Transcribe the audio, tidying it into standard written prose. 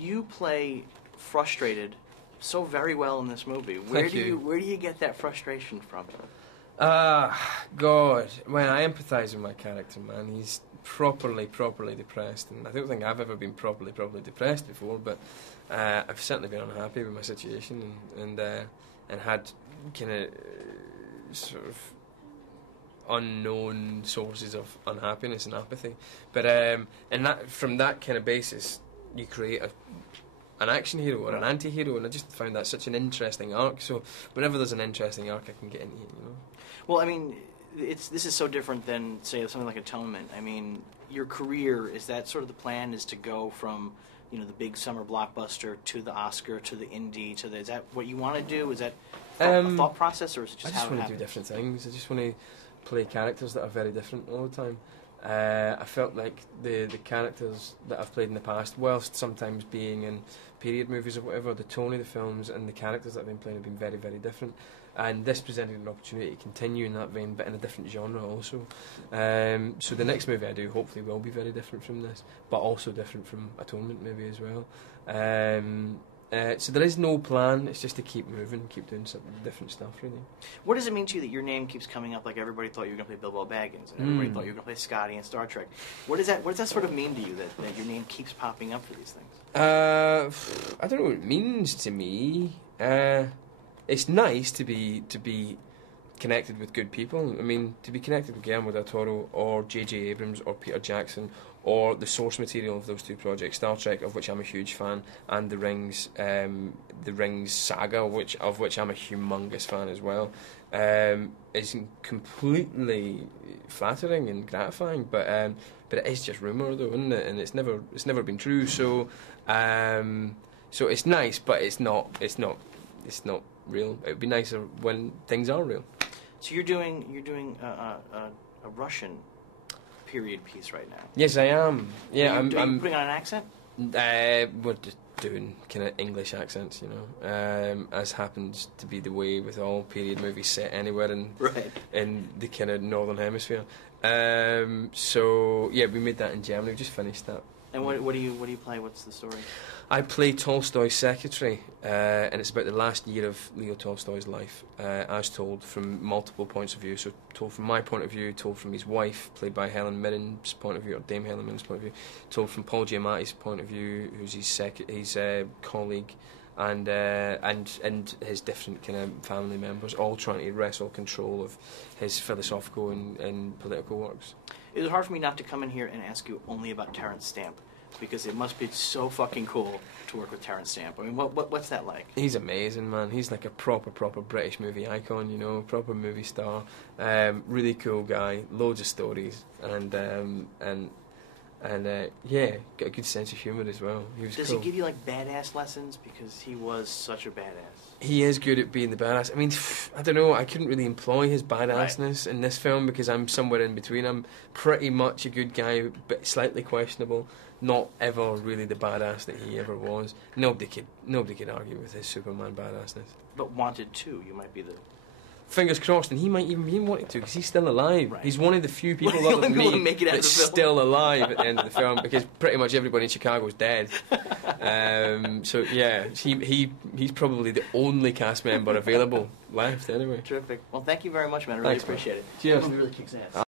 you play frustrated so very well in this movie. Where do you get that frustration from? God, when I empathise with my character, man, he's properly depressed, and I don't think I've ever been properly depressed before, but I've certainly been unhappy with my situation, and had kind of sort of unknown sources of unhappiness and apathy. But and from that kind of basis, you create an action hero or an anti-hero, and I just found that such an interesting arc. So whenever there's an interesting arc, I can get into it, you know. Well, I mean, this is so different than, say, something like Atonement. I mean, your career, is that sort of the plan, is to go from, you know, the big summer blockbuster to the Oscar to the indie to the, is that what you want to do? Is that a thought process, or is it just how it happens? I just want to do different things. I just want to play characters that are very different all the time. I felt like the characters that I've played in the past, whilst sometimes being in period movies or whatever, the tone of the films and the characters that I've been playing have been very, very different. And this presented an opportunity to continue in that vein, but in a different genre also. So the next movie I do hopefully will be very different from this, but also different from Atonement maybe as well. So there is no plan, it's just to keep moving, keep doing some different stuff, really. What does it mean to you that your name keeps coming up, like everybody thought you were going to play Bilbo Baggins, and everybody thought you were going to play Scotty in Star Trek? What does that sort of mean to you, that your name keeps popping up for these things? I don't know what it means to me. It's nice to be connected with good people. I mean, to be connected with Guillermo del Toro or J.J. Abrams or Peter Jackson, or the source material of those two projects, Star Trek, of which I'm a huge fan, and the Rings saga, of which I'm a humongous fan as well, is completely flattering and gratifying. But it is just rumour, though, isn't it? And it's never been true. So it's nice, but it's not real. It would be nicer when things are real. So you're doing a Russian period piece right now. Yes, I am. Yeah, I'm putting on an accent. We're just doing kind of English accents, you know, as happens to be the way with all period movies set anywhere in the kind of northern hemisphere. So yeah, we made that in Germany. We just finished that. And what do you play? What's the story? I play Tolstoy's secretary, and it's about the last year of Leo Tolstoy's life, as told from multiple points of view. So told from my point of view, told from his wife, played by Helen Mirren's point of view, or Dame Helen Mirren's point of view, told from Paul Giamatti's point of view, who's his colleague, and his different kind of family members, all trying to wrestle control of his philosophical and political works. It was hard for me not to come in here and ask you only about Terence Stamp, because it must be so fucking cool to work with Terence Stamp. I mean, what's that like? He's amazing, man. He's like a proper British movie icon, you know, proper movie star. Really cool guy, loads of stories, and yeah, got a good sense of humour as well. Does he give you like badass lessons? Because he was such a badass. He is good at being the badass. I mean, I don't know, I couldn't really employ his badassness in this film because I'm somewhere in between. I'm pretty much a good guy, but slightly questionable. Not ever really the badass that he ever was. Nobody could argue with his Superman badassness. But wanted to, you might be the... Fingers crossed, and he might even be wanting to, because he's still alive. Right. He's one of the few people other than me that's still alive at the end of the film, because pretty much everybody in Chicago is dead. So yeah, he's probably the only cast member available left anyway. Terrific. Well, thank you very much, man. I really appreciate it. Cheers. It really kicks ass.